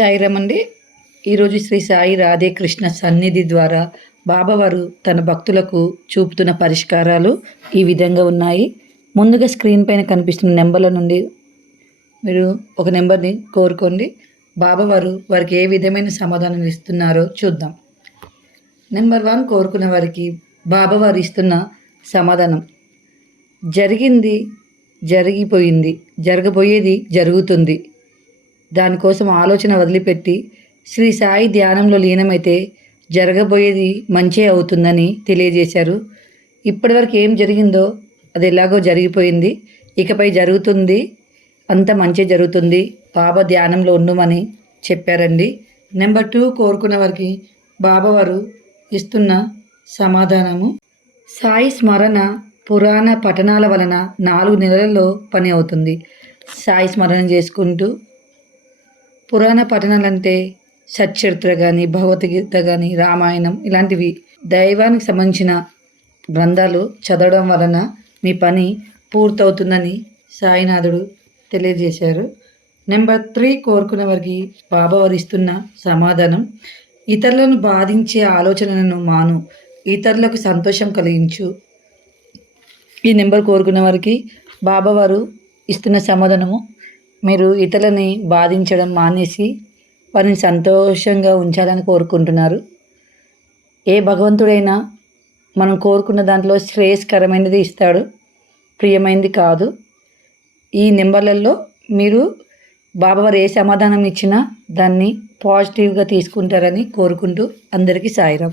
సాయిరామ్ అండి. ఈరోజు శ్రీ సాయి రాధే కృష్ణ సన్నిధి ద్వారా బాబావారు తన భక్తులకు చూపుతున్న పరిష్కారాలు ఈ విధంగా ఉన్నాయి. ముందుగా స్క్రీన్ పైన కనిపిస్తున్న నెంబర్ల నుండి మీరు ఒక నెంబర్ని కోరుకోండి. బాబావారు వారికి ఏ విధమైన సమాధానం ఇస్తున్నారో చూద్దాం. నెంబర్ వన్ కోరుకున్న వారికి బాబావారు ఇస్తున్న సమాధానం. జరిగింది జరిగిపోయింది జరగబోయేది జరుగుతుంది. దానికోసం ఆలోచన వదిలిపెట్టి శ్రీ సాయి ధ్యానంలో లీనమైతే జరగబోయేది మంచే అవుతుందని తెలియజేశారు. ఇప్పటివరకు ఏం జరిగిందో అది ఎలాగో జరిగిపోయింది. ఇకపై జరుగుతుంది అంత మంచి జరుగుతుంది. బాబా ధ్యానంలో ఉండమని చెప్పారండి. నెంబర్ టూ కోరుకున్న వారికి బాబా వారు ఇస్తున్న సమాధానము. సాయి స్మరణ పురాణ పఠనాల వలన నాలుగు నెలల్లో పని అవుతుంది. సాయి స్మరణ చేసుకుంటూ పురాణ పఠనాలంటే సచ్చరిత్ర కానీ భగవద్గీత కానీ రామాయణం ఇలాంటివి దైవానికి సంబంధించిన గ్రంథాలు చదవడం వలన మీ పని పూర్తవుతుందని సాయినాథుడు తెలియజేశారు. నెంబర్ త్రీ కోరుకున్న వారికి బాబా వరిస్తున్న ఇస్తున్న సమాధానం ఇతరులను బాధించే ఆలోచనలను మాను ఇతరులకు సంతోషం కలిగించు. ఈ నెంబర్ కోరుకున్న వారికి బాబావారు ఇస్తున్న సమాధానము మీరు ఇతరులని బాధించడం మానేసి వారిని సంతోషంగా ఉంచాలని కోరుకుంటున్నారు. ఏ భగవంతుడైనా మనం కోరుకున్న దాంట్లో శ్రేయస్కరమైనది ఇస్తాడు. ప్రియమైనది కాదు. ఈ నెంబర్లలో మీరు బాబావారు ఏ సమాధానం ఇచ్చినా దాన్ని పాజిటివ్గా తీసుకుంటారని కోరుకుంటూ అందరికీ సాయిరాం.